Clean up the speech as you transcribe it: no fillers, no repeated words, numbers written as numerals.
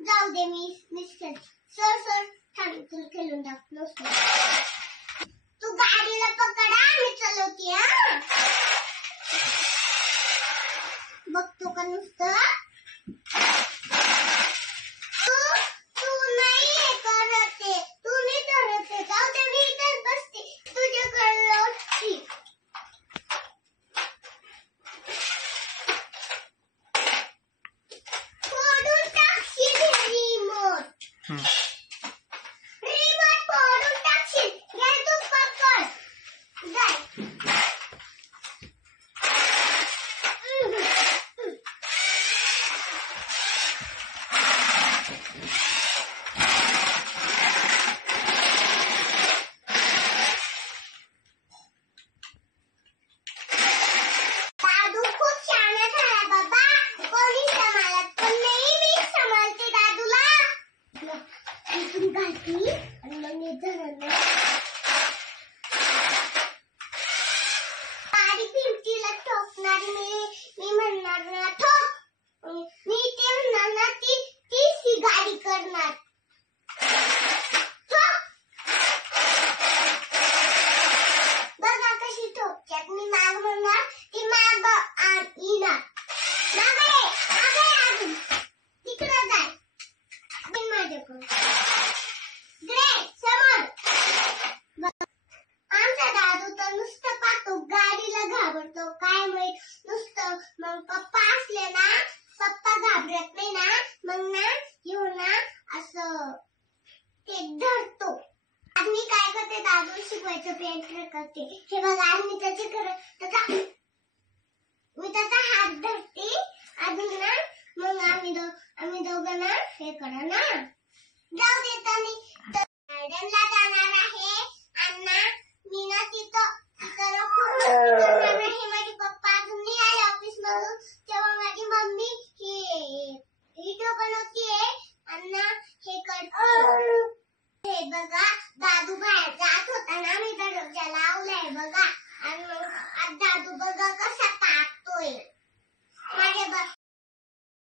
जाऊ दे मी सर थांब तुला खेळून दाखवलो. तू गाडीला पकडा मी चालवते. बघतो का नुसतं तू नाही करते, तू नाही करते. जाऊ दे मी इथेच बसते तुझ्याकडे. फोडून टाकशील रिमोट. रिमोट फोडून टाकशील. घे तू पकड. जाय. दादू खूप शहाणा झाला बाबा. कोणी सांभाळत पण नाही. मी सांभाळते दादूला. इथून घालती आणि मग मी धरलं. गाडी भिंतीला ठोकणार. मी म्हणणार ना ठोक. मी ते म्हणणार ना ती गाडी करणार. बघा कशी ठोकतात. मी माग म्हणणार ती माग येणार. मागे अजून तिकडं जाय. माझ्याकडे ग्रेट समोर. आमचा दादू तर नुसतं पाहतो गाडीला घाबरतो. काय माहित नुसतं. मग पप्पा असले ना पप्पा घाबरत नाही ना. मग ना येऊ ना असं ते धरतो. आज मी काय करते दादू शिकवायचं प्रयत्न करते. हे बघा आज मी त्याचा हात धरते. अजून ना मग आम्ही दोघं ना हे करा ना. जाऊ देता मी गार्डनला जाणार आहे. अण्णा मी ना तिथं करणार आहे. माझे पप्पा अजून नाही आले ऑफिस मधून. तेव्हा माझी मम्मी व्हिडिओ बनवतीये. अण्णा हे कर. हे बघा दादू बाहेर जात होता ना. मी दरवाजा लावलाय बघा. आणि मग दादू बघा कसा